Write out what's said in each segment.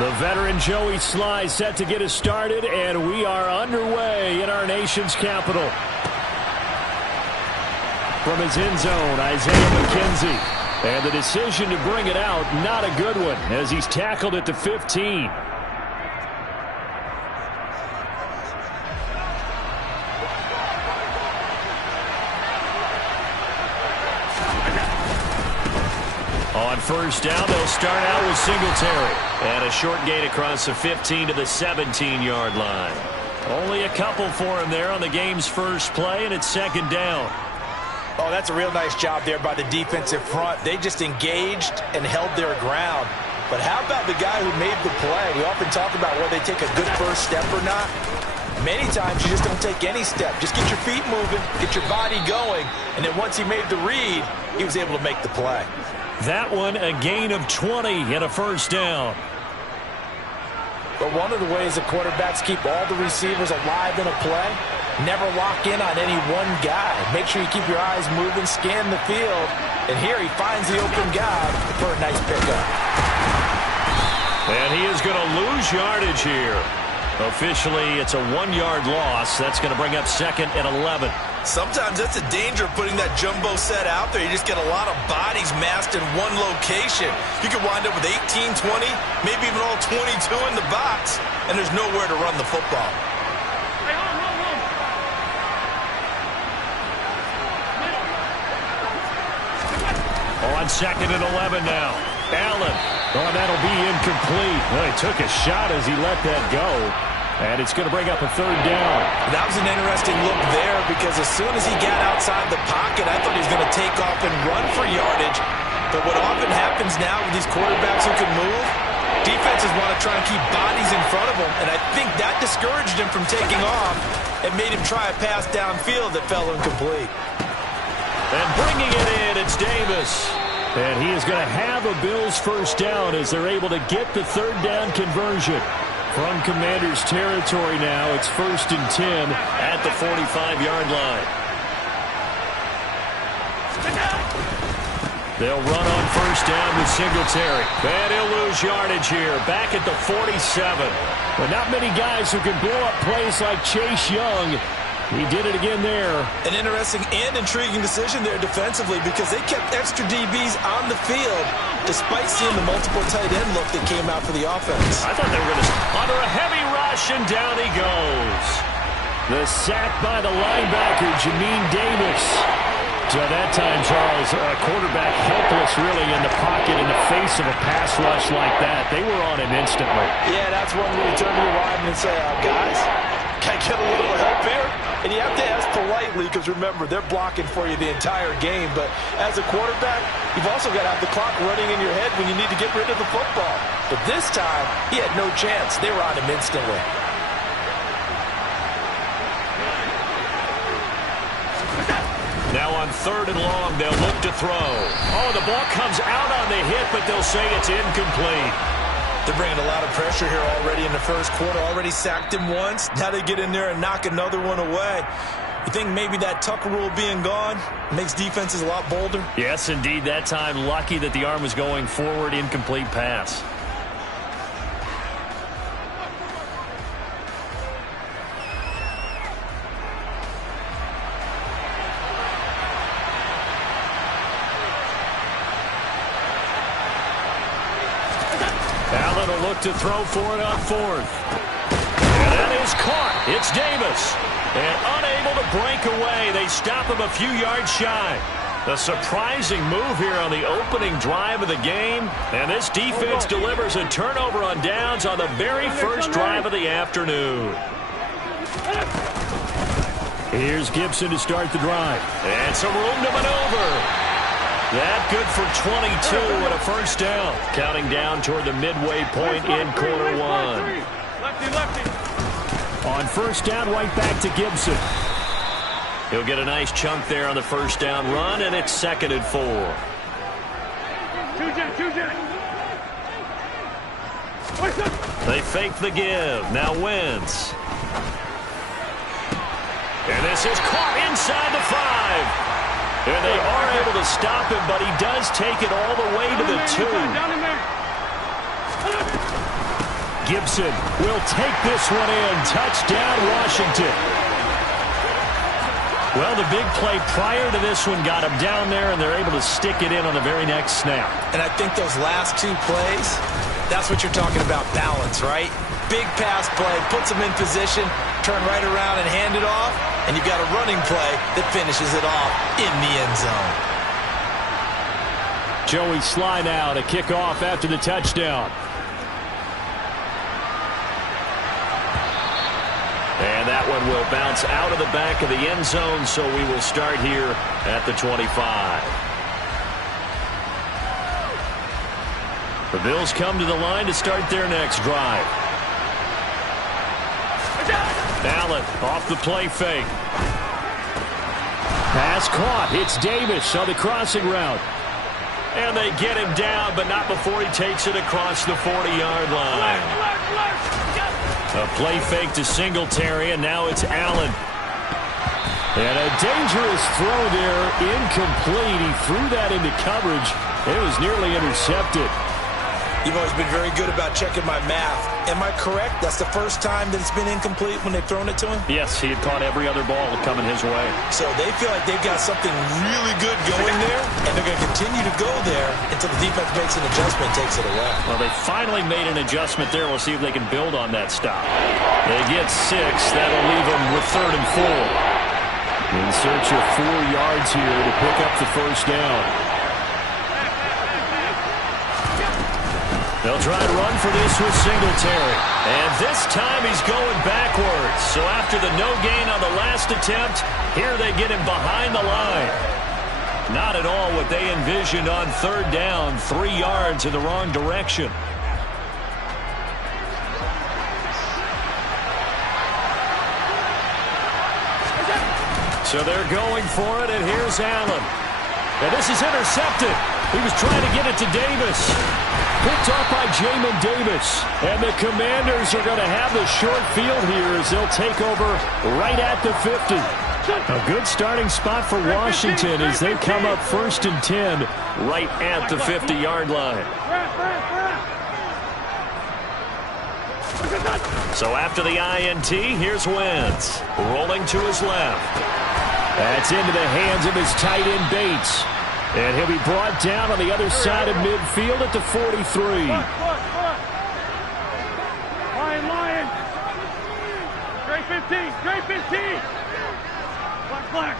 The veteran Joey Sly set to get us started, and we are underway in our nation's capital. From his end zone, Isaiah McKenzie. And the decision to bring it out, not a good one, as he's tackled at the 15. On first down, they'll start out with Singletary. And a short gain across the 15 to the 17-yard line. Only a couple for him there on the game's first play, and it's second down. Oh, that's a real nice job there by the defensive front. They just engaged and held their ground. But how about the guy who made the play? We often talk about whether they take a good first step or not. Many times you just don't take any step. Just get your feet moving, get your body going, and then once he made the read, he was able to make the play. That one a gain of 20 and a first down. But one of the ways that quarterbacks keep all the receivers alive in a play, never lock in on any one guy. Make sure you keep your eyes moving, scan the field, and here he finds the open guy for a nice pickup. And he is going to lose yardage here. Officially, it's a 1-yard loss. That's going to bring up second and 11. Sometimes that's the danger of putting that jumbo set out there. You just get a lot of bodies massed in one location. You could wind up with 18, 20, maybe even all 22 in the box, and there's nowhere to run the football. On second and 11 now. Allen. Oh, that'll be incomplete. Well, he took a shot as he let that go. And it's going to bring up a third down. That was an interesting look there because as soon as he got outside the pocket, I thought he was going to take off and run for yardage. But what often happens now with these quarterbacks who can move, defenses want to try and keep bodies in front of them. And I think that discouraged him from taking off and made him try a pass downfield that fell incomplete. And bringing it in, it's Davis. And he is going to have a Bills first down as they're able to get the third down conversion. From Commanders territory now, it's 1st and 10 at the 45-yard line. They'll run on first down with Singletary. And he'll lose yardage here, back at the 47. But not many guys who can blow up plays like Chase Young. He did it again there. An interesting and intriguing decision there defensively because they kept extra DBs on the field despite seeing the multiple tight end look that came out for the offense. I thought they were going to under a heavy rush, and down he goes. The sack by the linebacker, Jamin Davis. So that time, Charles, a quarterback helpless really in the pocket in the face of a pass rush like that. They were on him instantly. Yeah, that's one where you turn to your lineman and say, guys, can I get a little help here? And you have to ask politely because, remember, they're blocking for you the entire game. But as a quarterback, you've also got to have the clock running in your head when you need to get rid of the football. But this time, he had no chance. They were on him instantly. Now on third and long, they'll look to throw. Oh, the ball comes out on the hit, but they'll say it's incomplete. They're bringing a lot of pressure here already in the first quarter. Already sacked him once. Now they get in there and knock another one away. You think maybe that Tucker rule being gone makes defenses a lot bolder? Yes, indeed. That time, lucky that the arm was going forward. Incomplete pass. Allen will look to throw for it on fourth. And that is caught. It's Davis. And unable to break away. They stop him a few yards shy. A surprising move here on the opening drive of the game. And this defense delivers a turnover on downs on the very first drive of the afternoon. Here's Gibson to start the drive. And some room to maneuver. That good for 22 and a first down. Counting down toward the midway point in quarter one. On first down, right back to Gibson. He'll get a nice chunk there on the first down run, and it's 2nd and 4. They fake the give. Now Wentz. And this is caught inside the 5. And they are able to stop him, but he does take it all the way to the 2. Gibson will take this one in. Touchdown, Washington. Well, the big play prior to this one got him down there, and they're able to stick it in on the very next snap. And I think those last two plays, that's what you're talking about, balance, right? Big pass play, puts him in position, turn right around and hand it off, and you've got a running play that finishes it off in the end zone. Joey Sly now to kick off after the touchdown. And that one will bounce out of the back of the end zone, so we will start here at the 25. The Bills come to the line to start their next drive. Allen off the play fake. Pass caught. It's Davis on the crossing route. And they get him down, but not before he takes it across the 40-yard line. A play fake to Singletary, and now it's Allen. And a dangerous throw there, incomplete. He threw that into coverage. It was nearly intercepted. You've always been very good about checking my math. Am I correct? That's the first time that it's been incomplete when they've thrown it to him? Yes, he had caught every other ball coming his way. So they feel like they've got something really good going there, and they're going to continue to go there until the defense makes an adjustment and takes it away. Well, they finally made an adjustment there. We'll see if they can build on that stop. They get 6. That'll leave them with 3rd and 4. In search of 4 yards here to pick up the first down. They'll try to run for this with Singletary. And this time he's going backwards. So after the no gain on the last attempt, here they get him behind the line. Not at all what they envisioned on 3rd down. 3 yards in the wrong direction. So they're going for it, and here's Allen. And this is intercepted. He was trying to get it to Davis. Picked off by Jamin Davis. And the Commanders are going to have the short field here as they'll take over right at the 50. A good starting spot for Washington as they come up 1st and 10 right at the 50-yard line. So after the INT, here's Wentz. Rolling to his left. That's into the hands of his tight end Bates. And he'll be brought down on the other side of midfield at the 43. Lion. Straight 15. Straight 15. Black.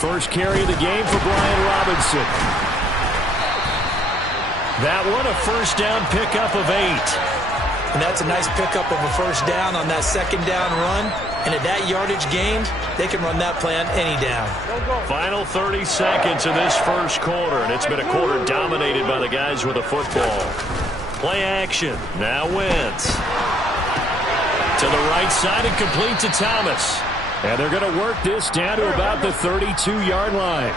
First carry of the game for Brian Robinson. That one, a first down pickup of 8. And that's a nice pickup of a first down on that second down run. And at that yardage gained, they can run that play on any down. Final 30 seconds of this first quarter, and it's been a quarter dominated by the guys with the football. Play action. Now Wentz. To the right side and complete to Thomas. And they're going to work this down to about the 32-yard line.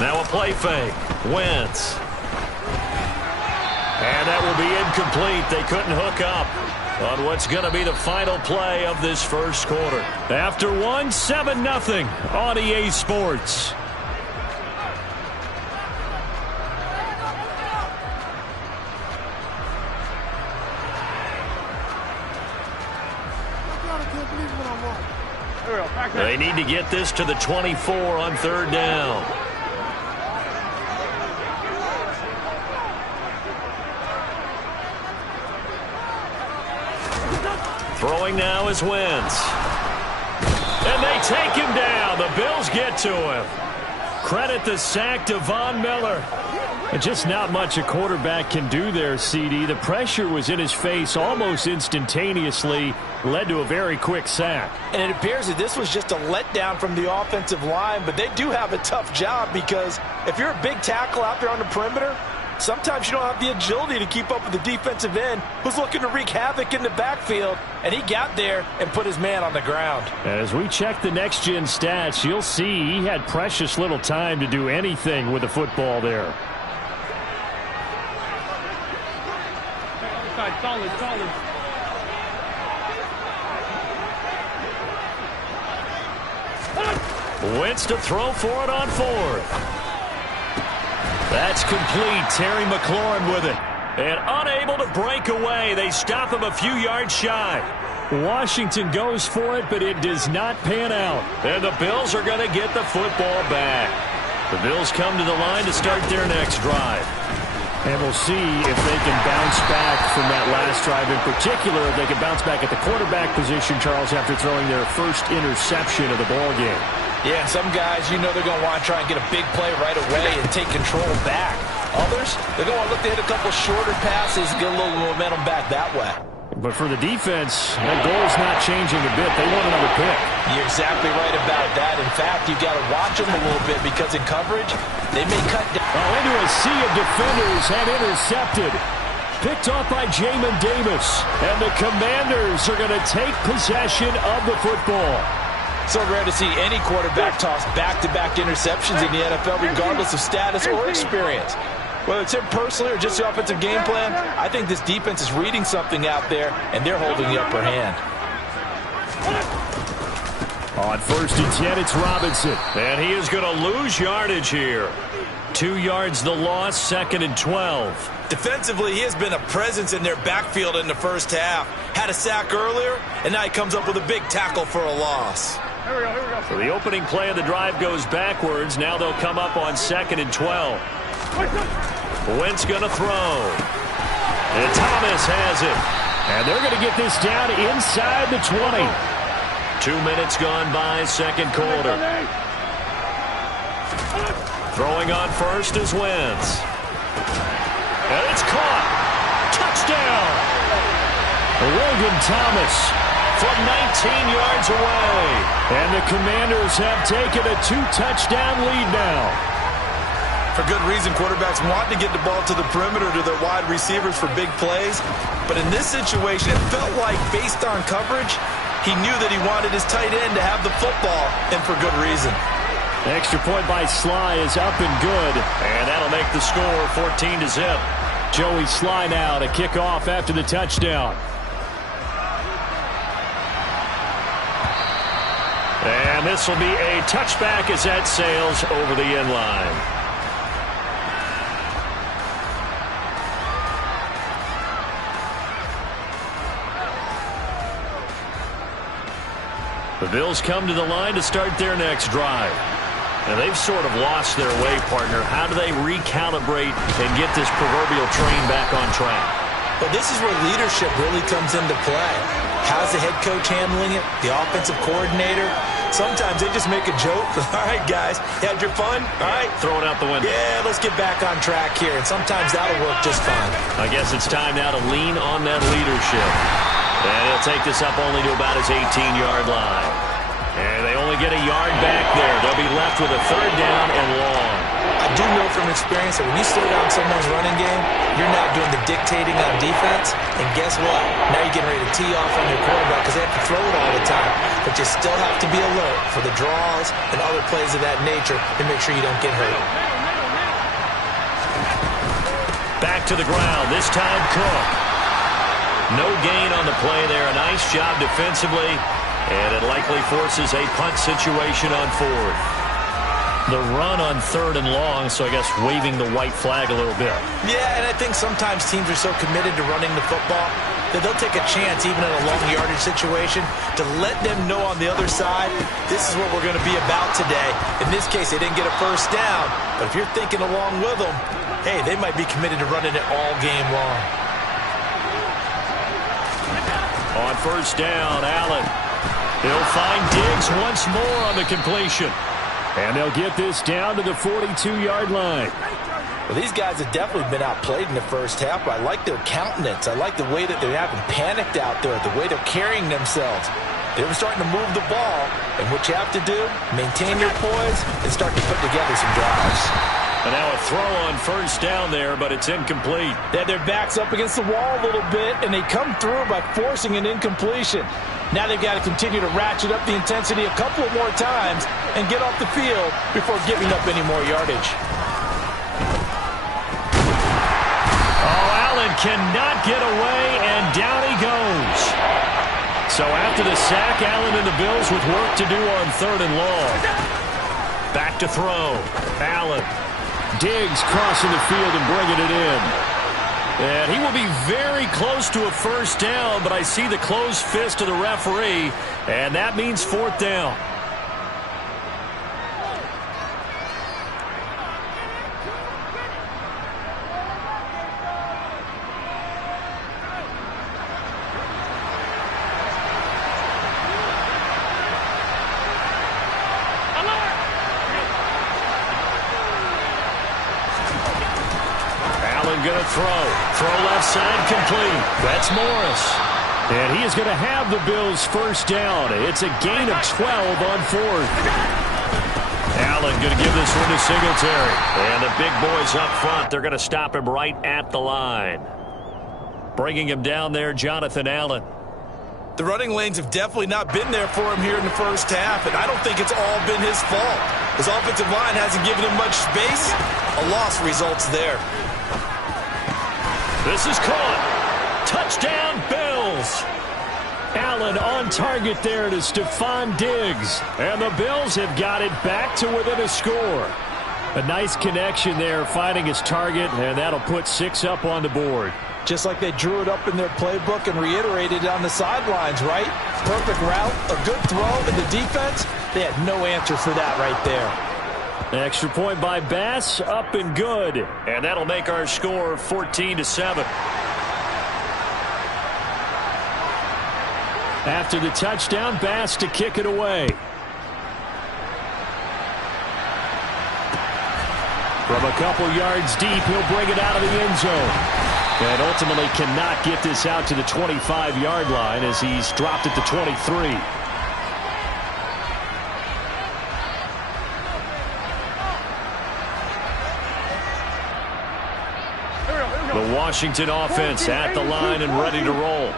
Now a play fake. Wentz. And that will be incomplete. They couldn't hook up on what's going to be the final play of this first quarter. After one, 7-0 on EA Sports. They need to get this to the 24 on 3rd down. Throwing now is Wentz. And they take him down. The Bills get to him. Credit the sack to Von Miller. And just not much a quarterback can do there, CD. The pressure was in his face almost instantaneously. Led to a very quick sack. And it appears that this was just a letdown from the offensive line, but they do have a tough job because if you're a big tackle out there on the perimeter, sometimes you don't have the agility to keep up with the defensive end who's looking to wreak havoc in the backfield, and he got there and put his man on the ground. As we check the next-gen stats, you'll see he had precious little time to do anything with the football there. Solid. Wentz to throw for it on fourth. That's complete. Terry McLaurin with it. And unable to break away. They stop him a few yards shy. Washington goes for it, but it does not pan out. And the Bills are going to get the football back. The Bills come to the line to start their next drive. And we'll see if they can bounce back from that last drive. In particular, if they can bounce back at the quarterback position, Charles, after throwing their first interception of the ball game. Yeah, and some guys, you know they're going to want to try and get a big play right away and take control back. Others, they're going to look to hit a couple shorter passes and get a little momentum back that way. But for the defense, that goal is not changing a bit. They want another pick. You're exactly right about that. In fact, you've got to watch them a little bit because in coverage, they may cut down. Into a sea of defenders and intercepted. Picked off by Jamin Davis. And the Commanders are going to take possession of the football. So rare to see any quarterback toss back-to-back interceptions in the NFL, regardless of status or experience. Whether it's him personally or just the offensive game plan, I think this defense is reading something out there, and they're holding the upper hand. On 1st and 10, it's Robinson. And he is going to lose yardage here. 2 yards the loss, 2nd and 12. Defensively, he has been a presence in their backfield in the first half. Had a sack earlier, and now he comes up with a big tackle for a loss. Here we go. So the opening play of the drive goes backwards. Now they'll come up on 2nd and 12. Wentz going to throw. And Thomas has it. And they're going to get this down inside the 20. 2 minutes gone by, second quarter. Throwing on first is Wentz. And it's caught. Touchdown. Logan Thomas from 19 yards away. And the Commanders have taken a 2-touchdown lead now. For good reason, quarterbacks want to get the ball to the perimeter to their wide receivers for big plays. But in this situation, it felt like, based on coverage, he knew that he wanted his tight end to have the football, and for good reason. Extra point by Sly is up and good. And that'll make the score 14-0. Joey Sly now to kick off after the touchdown. And this will be a touchback as that sails over the end line. The Bills come to the line to start their next drive. And they've sort of lost their way, partner. How do they recalibrate and get this proverbial train back on track? But this is where leadership really comes into play. How's the head coach handling it? The offensive coordinator? Sometimes they just make a joke. All right, guys, you had your fun? All right. Throw it out the window. Yeah, let's get back on track here. And sometimes that'll work just fine. I guess it's time now to lean on that leadership. And he'll take this up only to about his 18-yard line. And they only get a yard back there. They'll be left with a 3rd down and long. I do know from experience that when you slow down someone's running game, you're now doing the dictating on defense. And guess what? Now you're getting ready to tee off on your quarterback because they have to throw it all the time. But you still have to be alert for the draws and other plays of that nature to make sure you don't get hurt. Back to the ground. This time Cook. No gain on the play there. A nice job defensively. And it likely forces a punt situation on 4th. The run on 3rd and long, so I guess waving the white flag a little bit. Yeah, and I think sometimes teams are so committed to running the football that they'll take a chance, even in a long yardage situation, to let them know on the other side, this is what we're going to be about today. In this case, they didn't get a first down, but if you're thinking along with them, hey, they might be committed to running it all game long. On 1st down, Allen. He'll find Diggs once more on the completion. And they'll get this down to the 42-yard line. Well, these guys have definitely been outplayed in the first half, but I like their countenance. I like the way that they haven't panicked out there, the way they're carrying themselves. They're starting to move the ball, and what you have to do, maintain your poise and start to put together some drives. And now a throw on 1st down there, but it's incomplete. They have their backs up against the wall a little bit, and they come through by forcing an incompletion. Now they've got to continue to ratchet up the intensity a couple of more times and get off the field before giving up any more yardage. Oh, Allen cannot get away, and down he goes. So after the sack, Allen and the Bills with work to do on 3rd and long. Back to throw. Allen. Diggs crossing the field and bringing it in. And he will be very close to a first down, but I see the closed fist of the referee, and that means fourth down. Going to throw left side complete. That's Morris. And he is going to have the Bills first down. It's a gain of 12 on fourth. Allen going to give this one to Singletary. And the big boys up front, they're going to stop him right at the line. Bringing him down there, Jonathan Allen. The running lanes have definitely not been there for him here in the first half, and I don't think it's all been his fault. His offensive line hasn't given him much space. A loss results there. This is caught. Touchdown, Bills. Allen on target there to Stephon Diggs. And the Bills have got it back to within a score. A nice connection there, finding his target, and that'll put 6 up on the board. Just like they drew it up in their playbook and reiterated it on the sidelines, right? Perfect route, a good throw, and the defense, they had no answer for that right there. Extra point by Bass, up and good. And that'll make our score 14-7. After the touchdown, Bass to kick it away. From a couple yards deep, he'll bring it out of the end zone. And ultimately cannot get this out to the 25-yard line as he's dropped it to 23. The Washington offense at the line and ready to roll.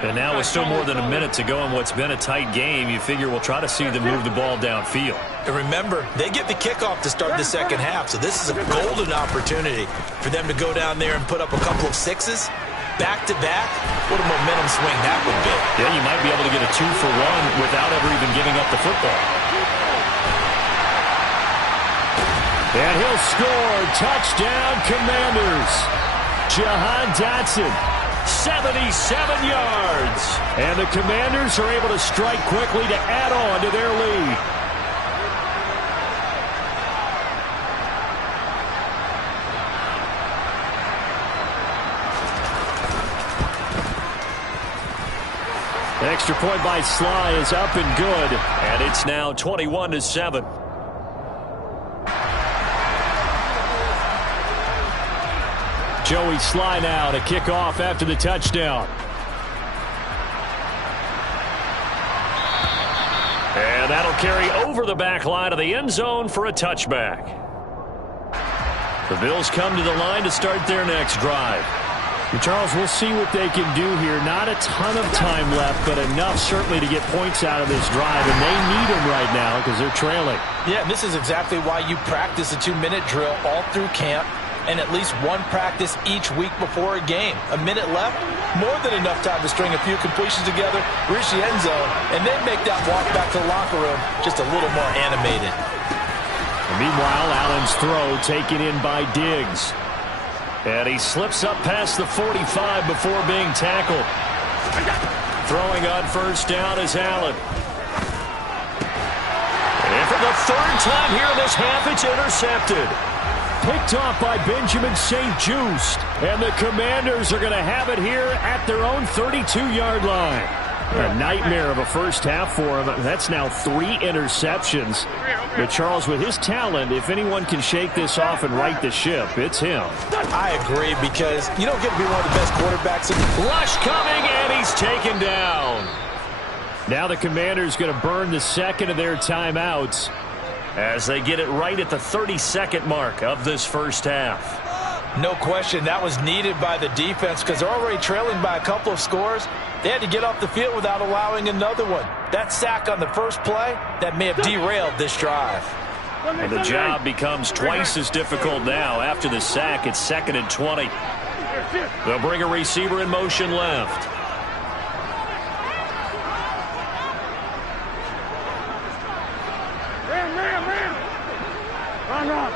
And now with still more than a minute to go in what's been a tight game, you figure we'll try to see them move the ball downfield. And remember, they get the kickoff to start the second half, so this is a golden opportunity for them to go down there and put up a couple of sixes. Back-to-back, what a momentum swing that would be. Yeah, you might be able to get a 2-for-1 without ever even giving up the football. And he'll score. Touchdown, Commanders. Jahan Dotson, 77 yards. And the Commanders are able to strike quickly to add on to their lead. Extra point by Sly is up and good. And it's now 21-7. Joey Sly now to kick off after the touchdown. And that'll carry over the back line of the end zone for a touchback. The Bills come to the line to start their next drive. And Charles, we'll see what they can do here. Not a ton of time left, but enough certainly to get points out of this drive. And they need them right now because they're trailing. Yeah, this is exactly why you practice a 2-minute drill all through camp. And at least one practice each week before a game. A minute left, more than enough time to string a few completions together, reach the end zone, and then make that walk back to the locker room just a little more animated. And meanwhile, Allen's throw taken in by Diggs. And he slips up past the 45 before being tackled. Throwing on first down is Allen. And for the third time here in this half, it's intercepted. Picked off by Benjamin St-Juste. And the Commanders are going to have it here at their own 32-yard line. A nightmare of a first half for him. That's now 3 interceptions. But Charles, with his talent, if anyone can shake this off and right the ship, it's him. I agree, because you don't get to be one of the best quarterbacks. Rush coming, and he's taken down. Now the Commanders going to burn the second of their timeouts as they get it right at the 32nd mark of this first half. No question, that was needed by the defense because they're already trailing by a couple of scores. They had to get off the field without allowing another one. That sack on the first play, that may have derailed this drive. And the job becomes twice as difficult now. After the sack, it's 2nd and 20. They'll bring a receiver in motion left. Run.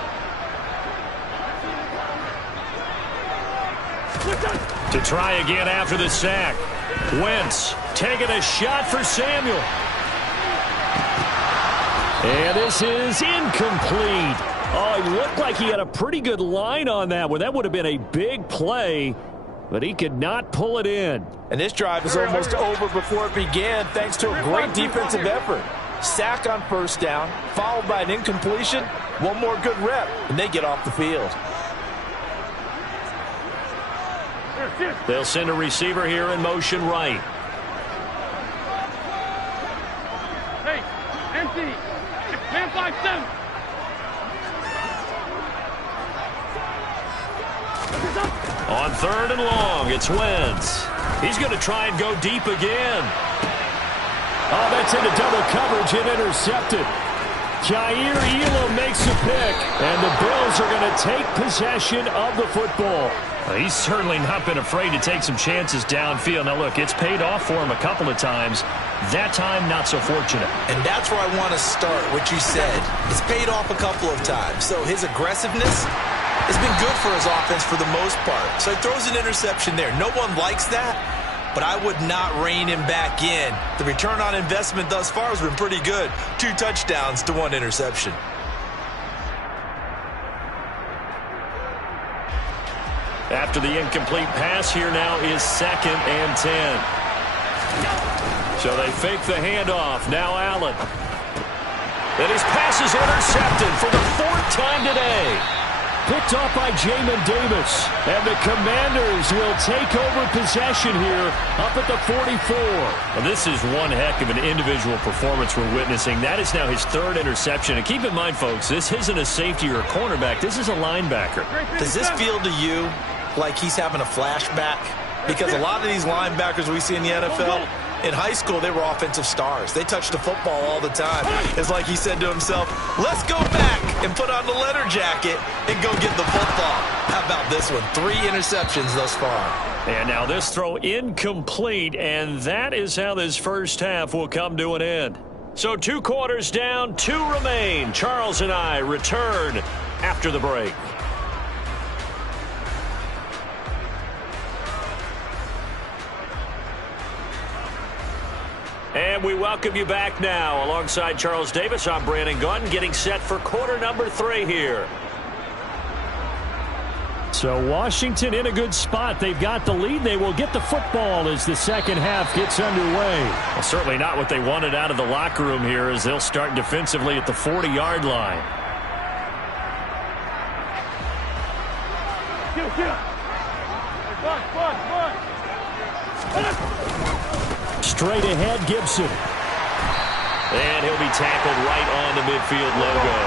To try again after the sack. Wentz taking a shot for Samuel. And this is incomplete. Oh, it looked like he had a pretty good line on that one. That would have been a big play, but he could not pull it in. And this drive is almost over before it began thanks to a great defensive effort. Sack on first down, followed by an incompletion. One more good rep, and they get off the field. They'll send a receiver here in motion right. Hey, empty. Man 5-7. On 3rd and long, it's Wentz. He's going to try and go deep again. Oh, that's into double coverage and intercepted. Jair Elam makes a pick, and the Bills are going to take possession of the football. Well, he's certainly not been afraid to take some chances downfield. Now, look, it's paid off for him a couple of times. That time, not so fortunate. And that's where I want to start, what you said. It's paid off a couple of times. So his aggressiveness has been good for his offense for the most part. So he throws an interception there. No one likes that, but I would not rein him back in. The return on investment thus far has been pretty good. 2 touchdowns to 1 interception. After the incomplete pass, here now is 2nd and 10. So they fake the handoff. Now Allen. And his pass is intercepted for the 4th time today. Picked off by Jamin Davis. And the Commanders will take over possession here up at the 44. Well, this is one heck of an individual performance we're witnessing. That is now his 3rd interception. And keep in mind, folks, this isn't a safety or a cornerback. This is a linebacker. Does this feel to you like he's having a flashback? Because a lot of these linebackers we see in the NFL, in high school, they were offensive stars. They touched the football all the time. It's like he said to himself, let's go back and put on the leather jacket and go get the football. How about this one? 3 interceptions thus far. And now this throw incomplete, and that is how this first half will come to an end. So 2 quarters down, 2 remain. Charles and I return after the break. And we welcome you back now. Alongside Charles Davis, I'm Brandon Gunn, getting set for quarter number 3 here. So Washington in a good spot. They've got the lead. They will get the football as the second half gets underway. Well, certainly not what they wanted out of the locker room here as they'll start defensively at the 40-yard line. Straight ahead, Gibson. And he'll be tackled right on the midfield logo.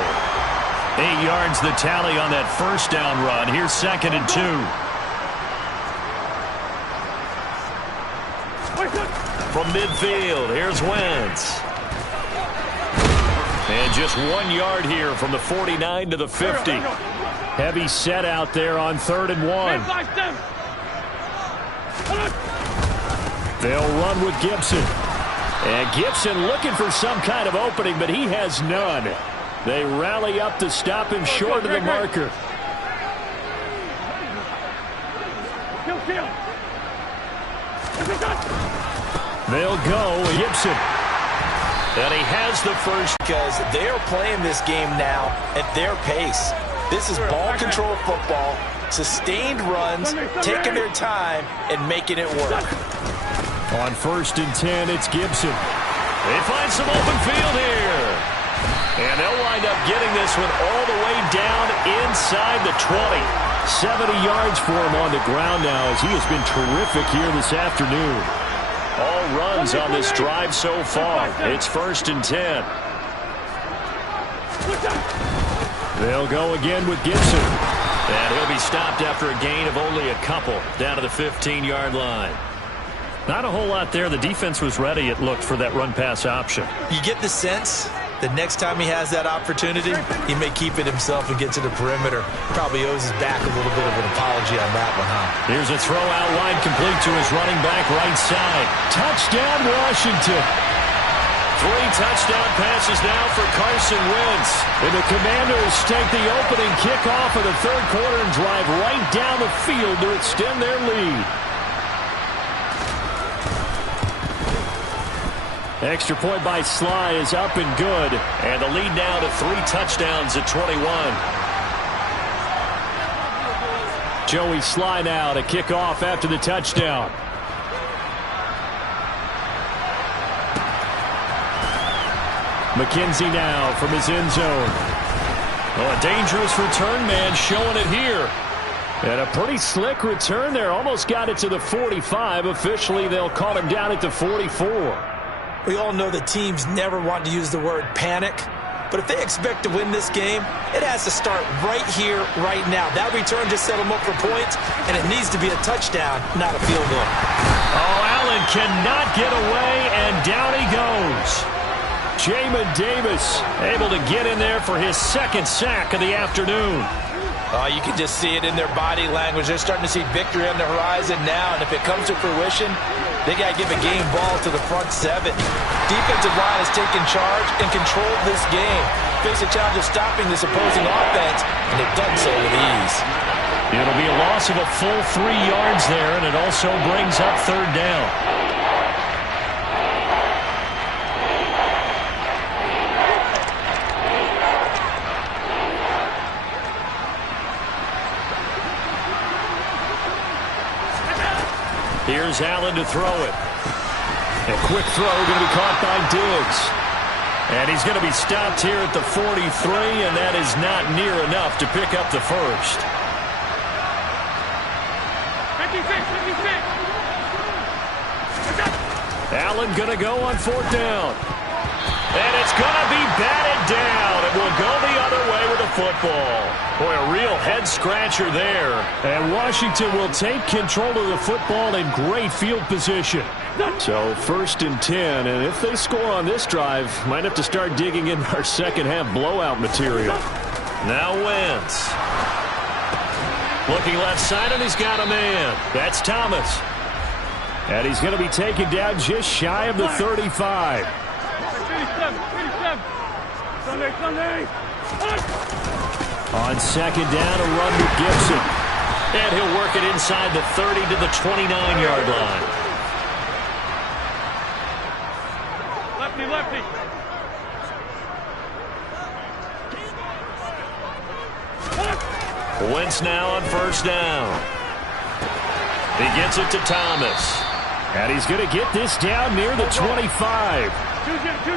8 yards the tally on that first down run. Here's 2nd and 2. From midfield, here's Wentz. And just 1 yard here from the 49 to the 50. Heavy set out there on 3rd and 1. They'll run with Gibson. And Gibson looking for some kind of opening, but he has none. They rally up to stop him short of the marker. They'll go Gibson. And he has the first. Because they're playing this game now at their pace. This is ball control football, sustained runs, taking their time, and making it work. On 1st and 10, it's Gibson. They find some open field here. And they'll wind up getting this one all the way down inside the 20. 70 yards for him on the ground now as he has been terrific here this afternoon. All runs on this drive so far. It's 1st and 10. They'll go again with Gibson. And he'll be stopped after a gain of only a couple down to the 15-yard line. Not a whole lot there. The defense was ready, it looked, for that run-pass option. You get the sense that next time he has that opportunity, he may keep it himself and get to the perimeter. Probably owes his back a little bit of an apology on that one, huh? Here's a throw out wide, complete to his running back right side. Touchdown, Washington. 3 touchdown passes now for Carson Wentz. And the Commanders take the opening kickoff of the third quarter and drive right down the field to extend their lead. Extra point by Sly is up and good. And the lead now to 3 touchdowns at 21. Joey Sly now to kick off after the touchdown. McKenzie now from his end zone. Oh, a dangerous return man showing it here. And a pretty slick return there. Almost got it to the 45. Officially, they'll call him down at the 44. We all know that teams never want to use the word panic. But if they expect to win this game, it has to start right here, right now. That return just set them up for points, and it needs to be a touchdown, not a field goal. Oh, Allen cannot get away, and down he goes. Jamin Davis able to get in there for his second sack of the afternoon. Oh, you can just see it in their body language. They're starting to see victory on the horizon now, and if it comes to fruition, they got to give a game ball to the front 7. Defensive line has taken charge and controlled this game. Face a challenge of stopping this opposing offense, and they've done so with ease. It'll be a loss of a full 3 yards there, and it also brings up third down. Here's Allen to throw it. A quick throw going to be caught by Diggs. And he's going to be stopped here at the 43, and that is not near enough to pick up the first. 56, 56. Allen going to go on 4th down. And it's going to be batted down. It will go the other way with the football. Boy, a real head-scratcher there. And Washington will take control of the football in great field position. So 1st and 10, and if they score on this drive, might have to start digging in our second-half blowout material. Now Wentz. Looking left side, and he's got a man. That's Thomas. And he's going to be taken down just shy of the 35. 87. Sunday. On 2nd down, a run with Gibson. And he'll work it inside the 30 to the 29-yard line. Lefty. Wentz now on 1st down. He gets it to Thomas. And he's going to get this down near the 25.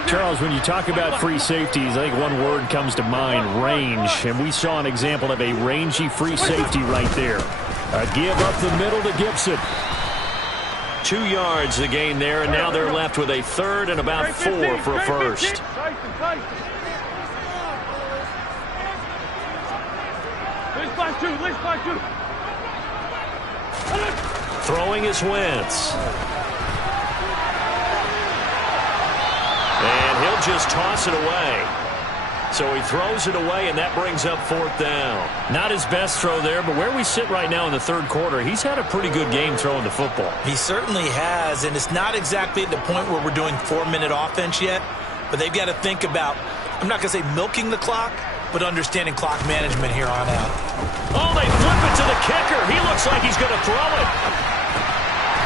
Charles, when you talk about free safeties, I think one word comes to mind, range. And we saw an example of a rangy free safety right there. A give up the middle to Gibson. 2 yards the gain there, and now they're left with a 3rd and about 4 for a first. Throwing is Wentz. And he'll just toss it away. So he throws it away, and that brings up 4th down. Not his best throw there, but where we sit right now in the 3rd quarter, he's had a pretty good game throwing the football. He certainly has, and it's not exactly at the point where we're doing 4-minute offense yet, but they've got to think about, I'm not going to say milking the clock, but understanding clock management here on out. Oh, they flip it to the kicker. He looks like he's going to throw it.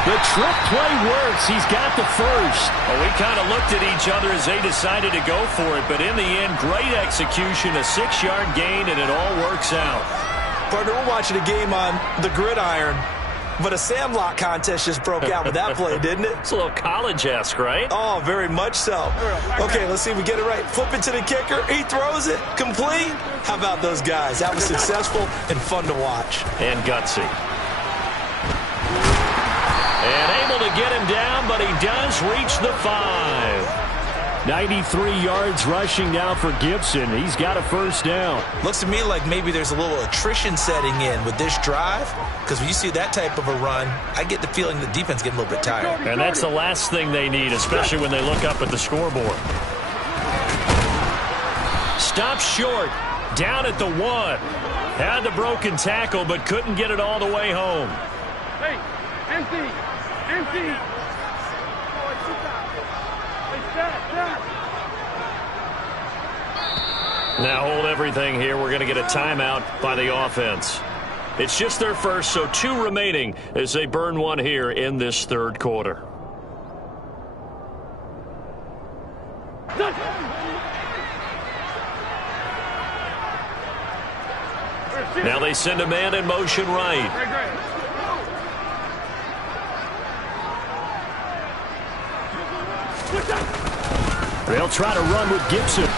The trick play works. He's got the first. Well, we kind of looked at each other as they decided to go for it, but in the end, great execution, a 6-yard gain, and it all works out. Partner, we're watching a game on the gridiron, but a sandlot contest just broke out with that play, didn't it? It's a little college-esque, right? Oh, very much so. Okay, let's see if we get it right. Flip it to the kicker. He throws it. Complete. How about those guys? That was successful and fun to watch. And gutsy. And able to get him down, but he does reach the 5. 93 yards rushing now for Gibson. He's got a first down. Looks to me like maybe there's a little attrition setting in with this drive, because when you see that type of a run, I get the feeling the defense getting a little bit tired. And that's the last thing they need, especially when they look up at the scoreboard. Stopped short, down at the 1. Had the broken tackle, but couldn't get it all the way home. Hey, empty. Hey, stop. Now hold everything here. We're going to get a timeout by the offense. It's just their first, so 2 remaining as they burn one here in this third quarter. Now they send a man in motion right. They'll try to run with Gibson.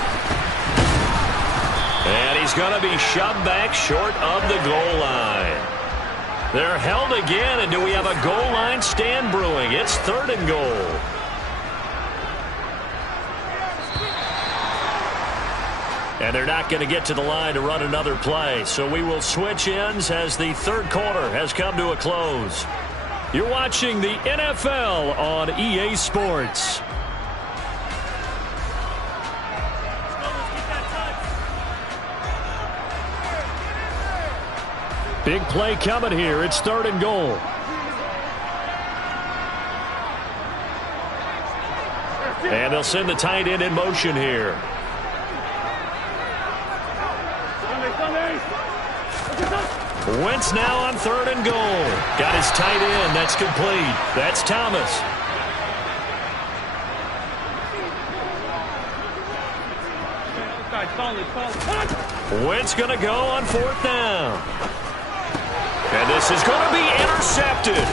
And he's going to be shoved back short of the goal line. They're held again, and do we have a goal line stand brewing? It's 3rd and goal. And they're not going to get to the line to run another play. So we will switch ends as the third quarter has come to a close. You're watching the NFL on EA Sports. Big play coming here. It's 3rd and goal. And they'll send the tight end in motion here. Wentz now on 3rd and goal. Got his tight end. That's complete. That's Thomas. Wentz going to go on 4th down. And this is going to be intercepted.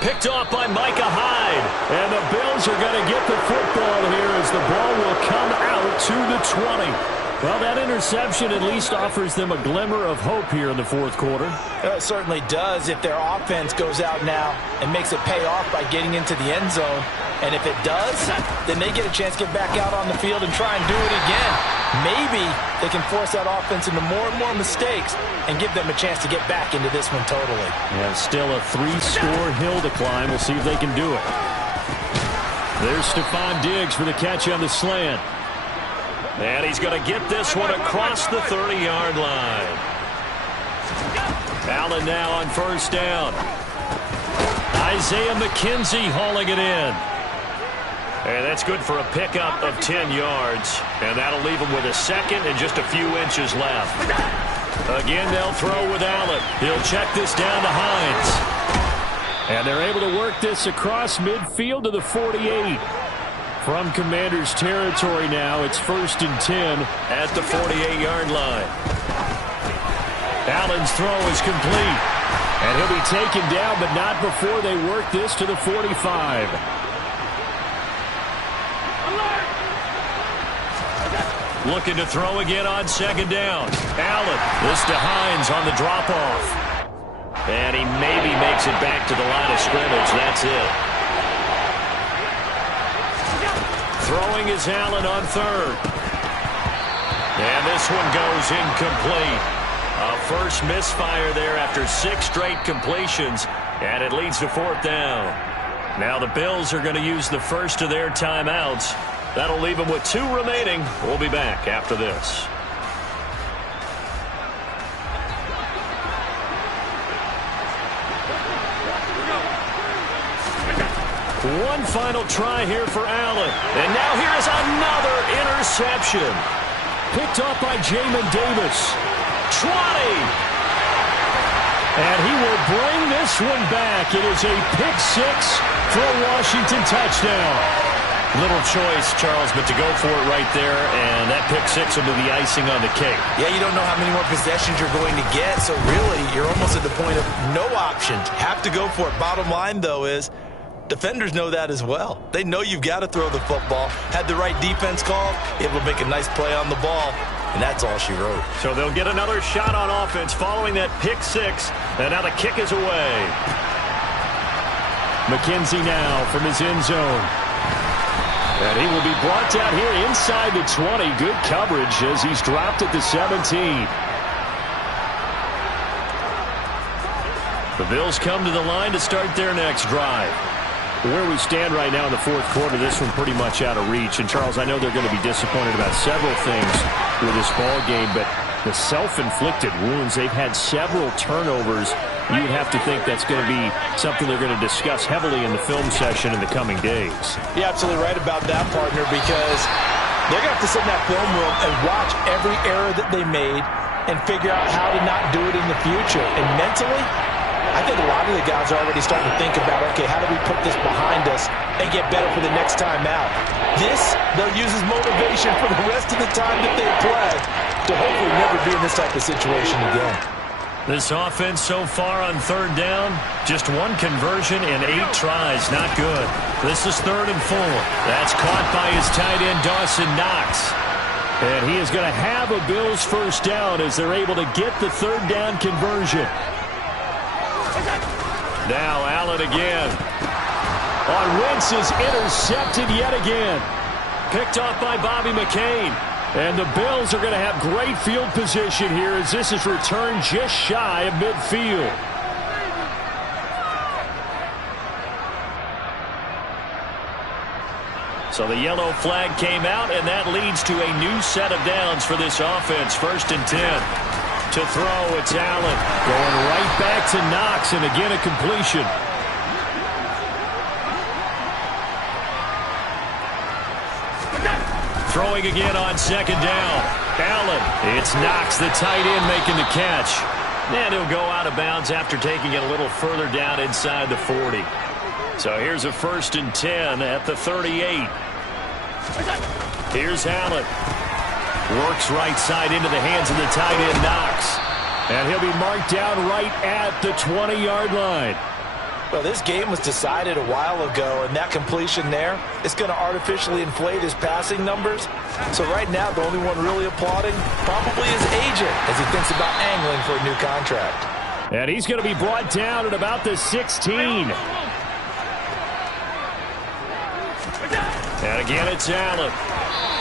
Picked off by Micah Hyde. And the Bills are going to get the football here as the ball will come out to the 20. Well, that interception at least offers them a glimmer of hope here in the fourth quarter. It certainly does if their offense goes out now and makes it pay off by getting into the end zone. And if it does, then they get a chance to get back out on the field and try and do it again. Maybe they can force that offense into more and more mistakes and give them a chance to get back into this one totally. Yeah, still a 3-score hill to climb. We'll see if they can do it. There's Stephon Diggs for the catch on the slant. And he's going to get this one across the 30-yard line. Allen now on 1st down. Isaiah McKenzie hauling it in. And that's good for a pickup of 10 yards. And that'll leave him with a second and just a few inches left. Again, they'll throw with Allen. He'll check this down to Hines. And they're able to work this across midfield to the 48. From Commanders territory now, it's 1st and 10 at the 48-yard line. Allen's throw is complete. And he'll be taken down, but not before they work this to the 45. Looking to throw again on 2nd down. Allen, this to Hines on the drop-off. And he maybe makes it back to the line of scrimmage. That's it. Throwing is Allen on 3rd. And this one goes incomplete. A first misfire there after 6 straight completions. And it leads to 4th down. Now the Bills are going to use the first of their timeouts. That'll leave them with 2 remaining. We'll be back after this. One final try here for Allen. And now here is another interception. Picked up by Jamin Davis. 20. And he will bring this one back. It is a pick-6 for a Washington touchdown. Little choice, Charles, but to go for it right there, and that pick-6 will be the icing on the cake. Yeah, you don't know how many more possessions you're going to get, so really you're almost at the point of no options. Have to go for it. Bottom line, though, is defenders know that as well. They know you've got to throw the football. Had the right defense called, it will make a nice play on the ball, and that's all she wrote. So they'll get another shot on offense following that pick-6, and now the kick is away. McKenzie now from his end zone. And he will be brought down here inside the 20. Good coverage as he's dropped at the 17. The Bills come to the line to start their next drive. Where we stand right now in the fourth quarter, this one pretty much out of reach. And, Charles, I know they're going to be disappointed about several things with this ball game, but the self-inflicted wounds, they've had several turnovers. You would have to think that's going to be something they're going to discuss heavily in the film session in the coming days. You're absolutely right about that, partner, because They're going to have to sit in that film room and watch every error that they made and figure out how to not do it in the future. And mentally, I think a lot of the guys are already starting to think about, okay, how do we put this behind us and get better for the next time out? This, they'll use as motivation for the rest of the time that they play to hopefully never be in this type of situation again. This offense so far on third down, just one conversion in 8 tries. Not good. This is 3rd and 4. That's caught by his tight end, Dawson Knox. And he is going to have a Bills first down as they're able to get the 3rd down conversion. Now Allen again. On Wentz is intercepted yet again. Picked off by Bobby McCain. And the Bills are going to have great field position here as this is returned just shy of midfield. So the yellow flag came out, and that leads to a new set of downs for this offense. 1st and 10. To throw, it's Allen. Going right back to Knox, and again a completion. Throwing again on 2nd down. Allen. It's Knox, the tight end, making the catch. And he'll go out of bounds after taking it a little further down inside the 40. So here's a 1st and 10 at the 38. Here's Allen. Works right side into the hands of the tight end, Knox. And he'll be marked down right at the 20-yard line. Well, this game was decided a while ago, and that completion there is going to artificially inflate his passing numbers. So right now, the only one really applauding probably his agent as he thinks about angling for a new contract. And he's going to be brought down at about the 16. And again, it's Allen.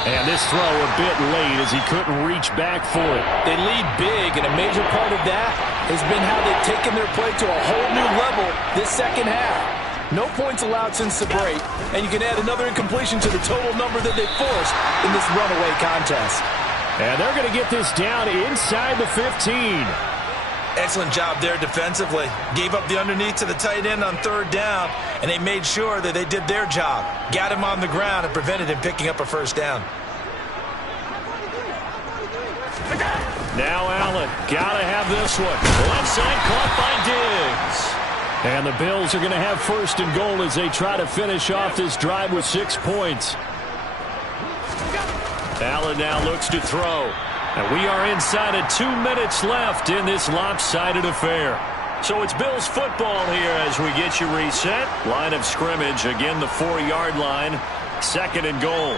And this throw a bit late as he couldn't reach back for it. They lead big, and a major part of that has been how they've taken their play to a whole new level this second half. No points allowed since the break, and you can add another incompletion to the total number that they forced in this runaway contest. And they're going to get this down inside the 15. Excellent job there defensively. Gave up the underneath to the tight end on 3rd down, and they made sure that they did their job. Got him on the ground and prevented him picking up a 1st down. Now Allen, gotta have this one. Left side caught by Diggs. And the Bills are going to have 1st and goal as they try to finish off this drive with 6 points. Allen now looks to throw. And we are inside of 2 minutes left in this lopsided affair. So it's Bills football here as we get you reset. Line of scrimmage, again the 4-yard line. 2nd and goal.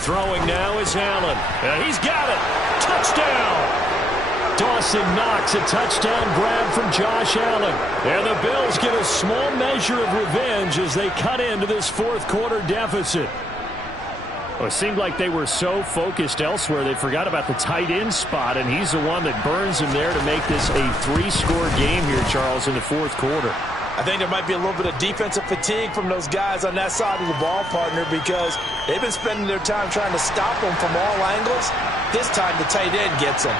Throwing now is Allen. And he's got it. Touchdown. Dawson Knox, a touchdown grab from Josh Allen. And the Bills get a small measure of revenge as they cut into this 4th quarter deficit. Well, it seemed like they were so focused elsewhere they forgot about the tight end spot, and he's the one that burns him there to make this a 3-score game here, Charles, in the 4th quarter. I think there might be a little bit of defensive fatigue from those guys on that side of the ball, partner, because they've been spending their time trying to stop them from all angles. This time the tight end gets them.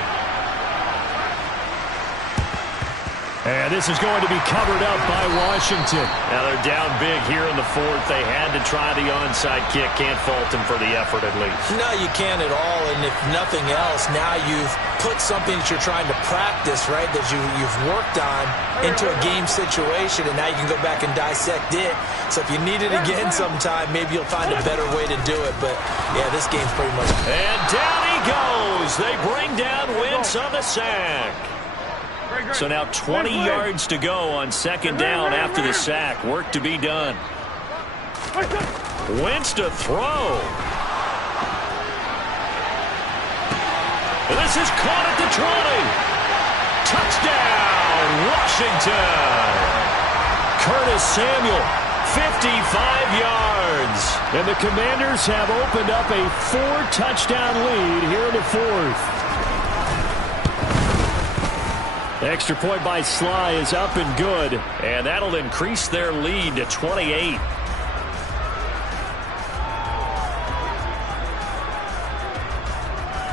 And this is going to be covered up by Washington. Now they're down big here in the 4th. They had to try the onside kick. Can't fault them for the effort at least. No, you can't at all. And if nothing else, now you've put something that you're trying to practice, right, that you've worked on into a game situation, and now you can go back and dissect it. So if you need it again sometime, maybe you'll find a better way to do it. But, yeah, this game's pretty much... And down he goes. They bring down Wentz on the sack. So now 20 yards to go on 2nd down after the sack. Work to be done. Wentz to throw. This is caught at the 20. Touchdown, Washington. Curtis Samuel, 55 yards. And the Commanders have opened up a 4-touchdown lead here in the 4th. Extra point by Sly is up and good, and that'll increase their lead to 28.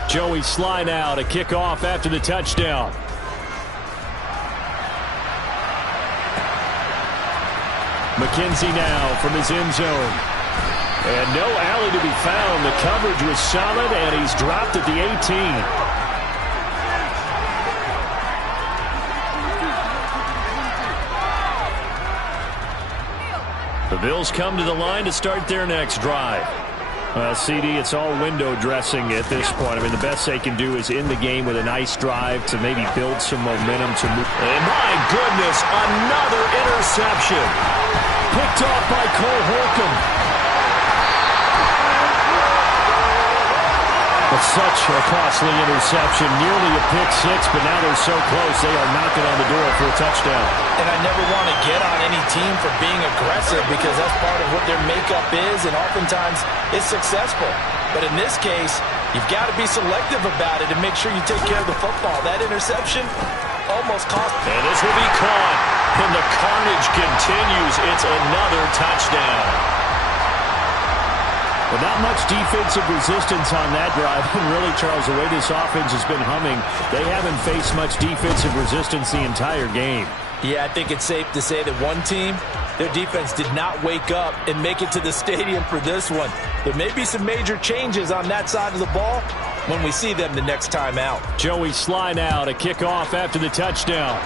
Joey Sly now to kick off after the touchdown. McKenzie now from his end zone. And no alley to be found. The coverage was solid, and he's dropped at the 18. The Bills come to the line to start their next drive. Well, CD, it's all window dressing at this point. I mean, the best they can do is end the game with a nice drive to maybe build some momentum to move. And my goodness, another interception. Picked off by Cole Holcomb. Such a costly interception, nearly a pick six, but now they're so close they are knocking on the door for a touchdown. And I never want to get on any team for being aggressive because that's part of what their makeup is, and oftentimes it's successful. But in this case, you've got to be selective about it and make sure you take care of the football. That interception almost cost. And this will be caught, and the carnage continues. It's another touchdown. Well, not much defensive resistance on that drive. And really, Charles, the way this offense has been humming, they haven't faced much defensive resistance the entire game. Yeah, I think it's safe to say that one team, their defense did not wake up and make it to the stadium for this one. There may be some major changes on that side of the ball when we see them the next time out. Joey Sly now to kick off after the touchdown.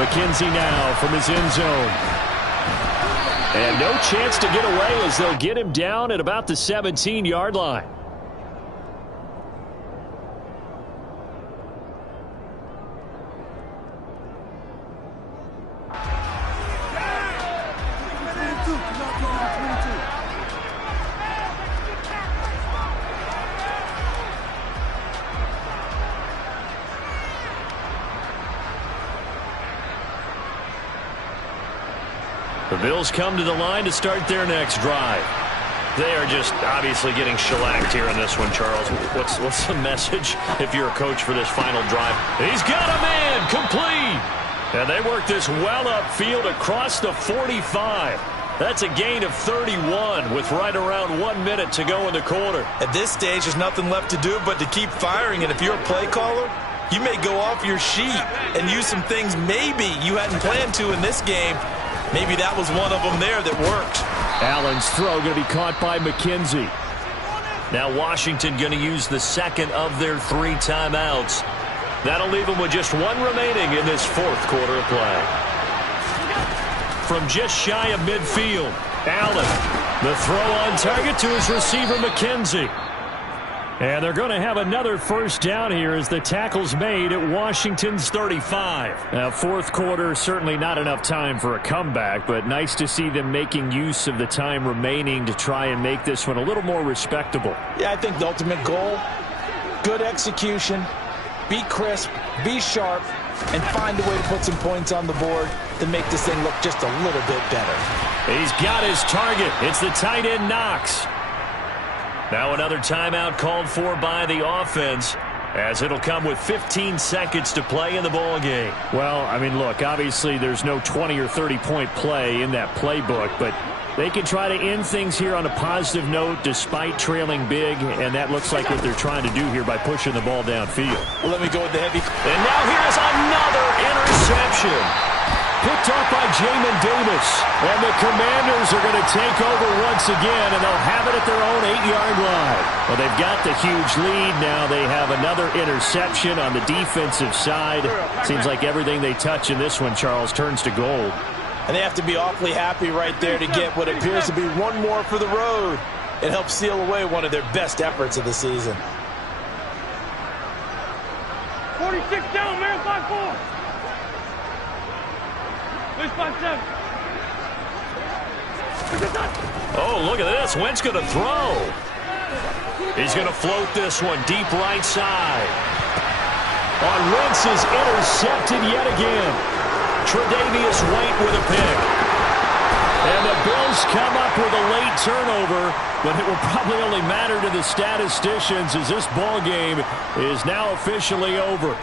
McKenzie now from his end zone. And no chance to get away as they'll get him down at about the 17-yard line. The Bills come to the line to start their next drive. They are just obviously getting shellacked here in this one, Charles. What's the message if you're a coach for this final drive? He's got a man complete. And they work this well upfield across the 45. That's a gain of 31 with right around 1 minute to go in the quarter. At this stage, there's nothing left to do but to keep firing. And if you're a play caller, you may go off your sheet and use some things maybe you hadn't planned to in this game. Maybe that was one of them there that worked. Allen's throw going to be caught by McKenzie. Now Washington going to use the second of their 3 timeouts. That'll leave them with just 1 remaining in this fourth quarter of play. From just shy of midfield, Allen. The throw on target to his receiver, McKenzie. And they're going to have another first down here as the tackle's made at Washington's 35. Now, fourth quarter, certainly not enough time for a comeback, but nice to see them making use of the time remaining to try and make this one a little more respectable. Yeah, I think the ultimate goal, good execution, be crisp, be sharp, and find a way to put some points on the board to make this thing look just a little bit better. He's got his target. It's the tight end Knox. Now another timeout called for by the offense, as it'll come with 15 seconds to play in the ball game. Well, I mean, look, obviously there's no 20 or 30-point play in that playbook, but they can try to end things here on a positive note despite trailing big, and that looks like what they're trying to do here by pushing the ball downfield. Well, let me go with the heavy. And now here's another interception. Picked off by Jamin Davis. And the Commanders are going to take over once again, and they'll have it at their own 8-yard line. Well, they've got the huge lead. Now they have another interception on the defensive side. Seems like everything they touch in this one, Charles, turns to gold. And they have to be awfully happy right there to get what appears to be one more for the road. It helps seal away one of their best efforts of the season. 46 down, man, 5-4. Oh, look at this. Wentz going to throw. He's going to float this one deep right side. On Wentz is intercepted yet again. Tre'Davious White with a pick. And the Bills come up with a late turnover, but it will probably only matter to the statisticians as this ball game is now officially over.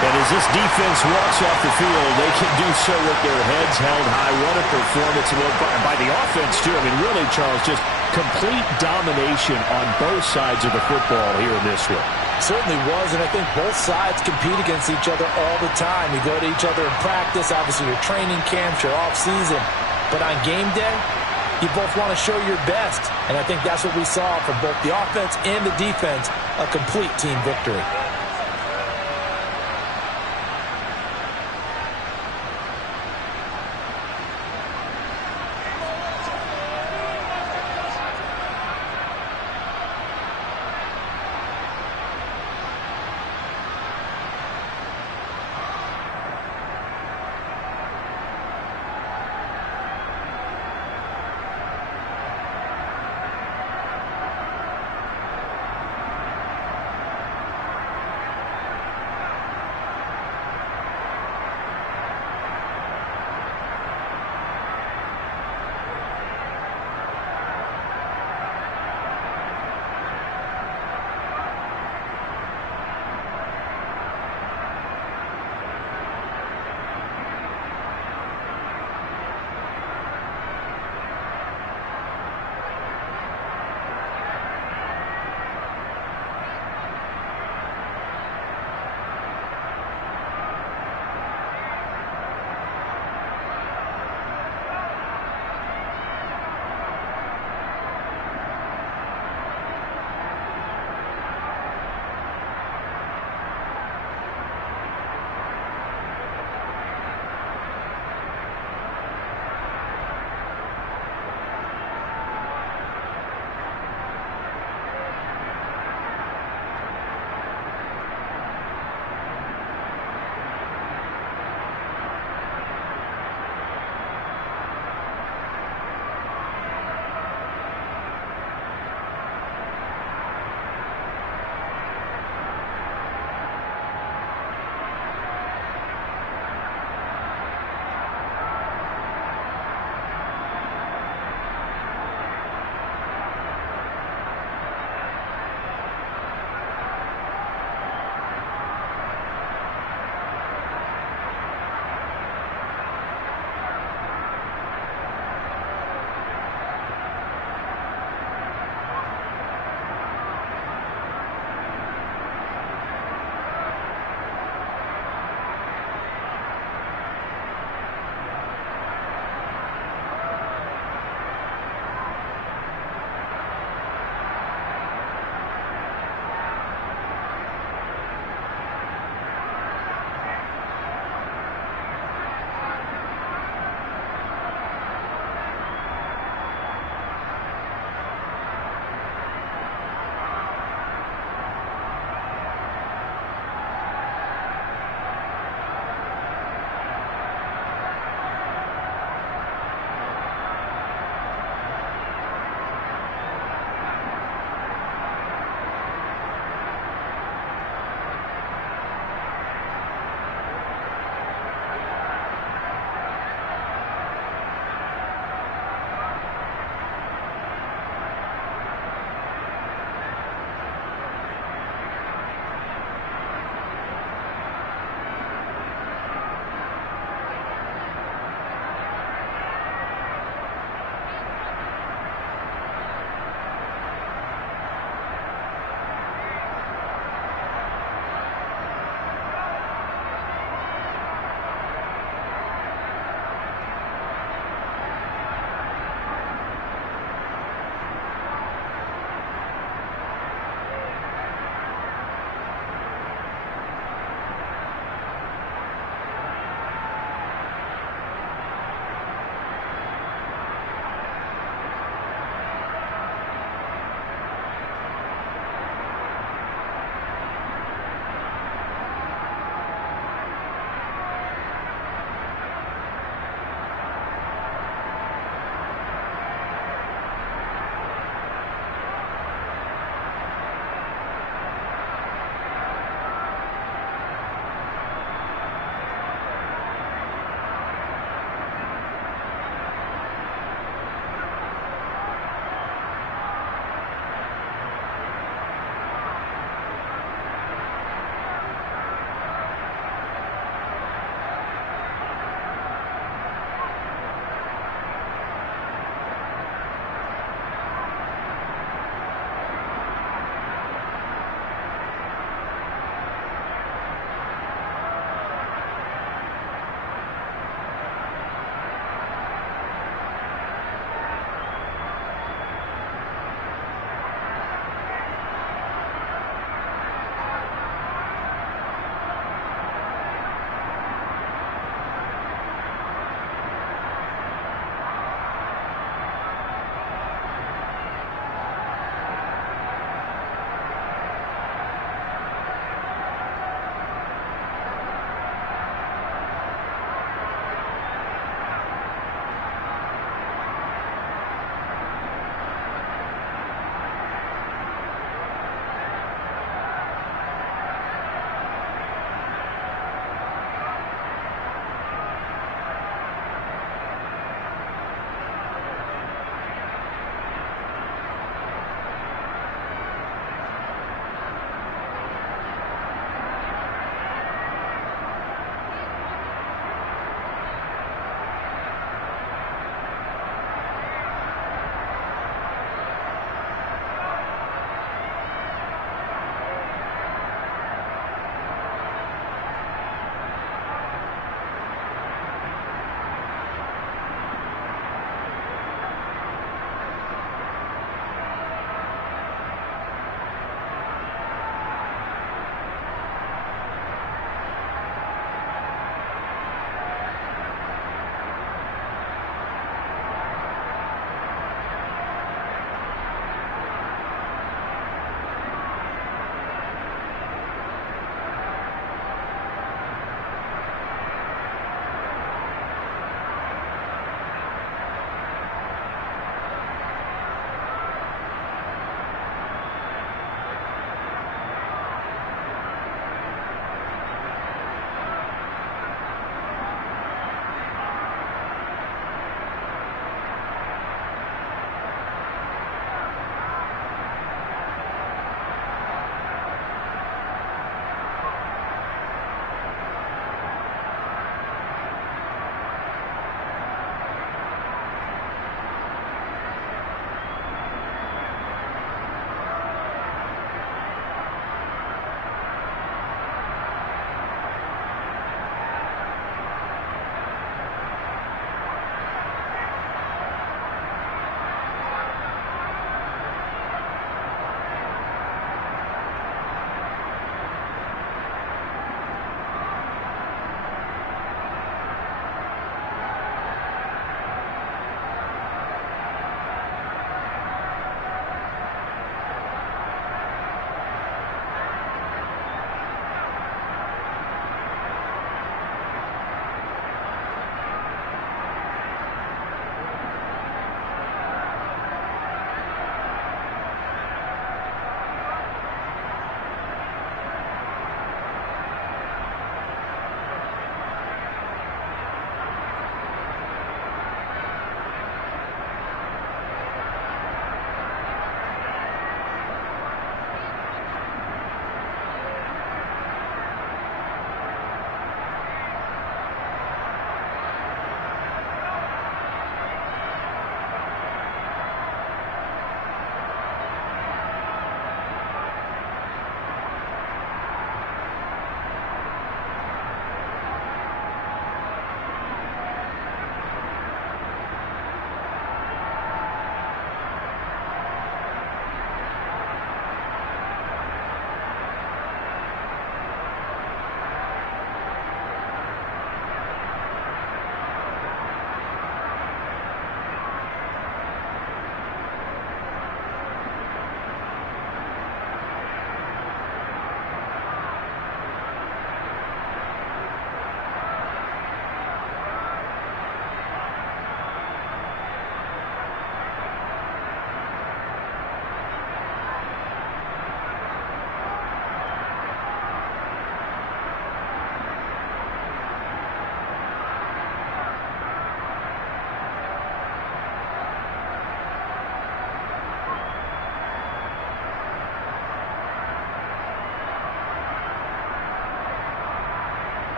And as this defense walks off the field, they can do so with their heads held high. What a performance by the offense, too. I mean, really, Charles, just complete domination on both sides of the football here in this one. Certainly was, and I think both sides compete against each other all the time. You go to each other in practice, obviously your training camps, your off-season. But on game day, you both want to show your best. And I think that's what we saw from both the offense and the defense, a complete team victory.